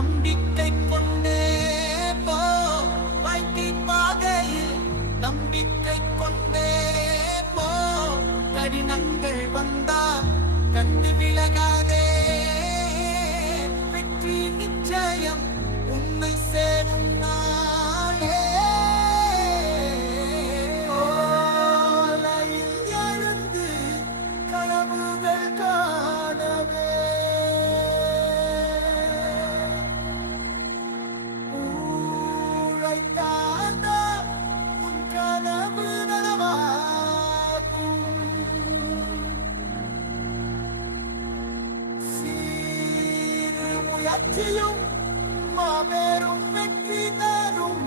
நம்பிக்கை கொண்டே போ வாழ்க்கை பாதையில் நம்பிக்கை கொண்டே போ கடினங்கள் வந்தா கண்டு விலகாதே வெற்றி நிச்சயம் உண்மை சேரும் நாளே ஓலையில் எழுந்து கனவுகள் காணவே முயற்சியும் மாபெரும் வெற்றி தரும்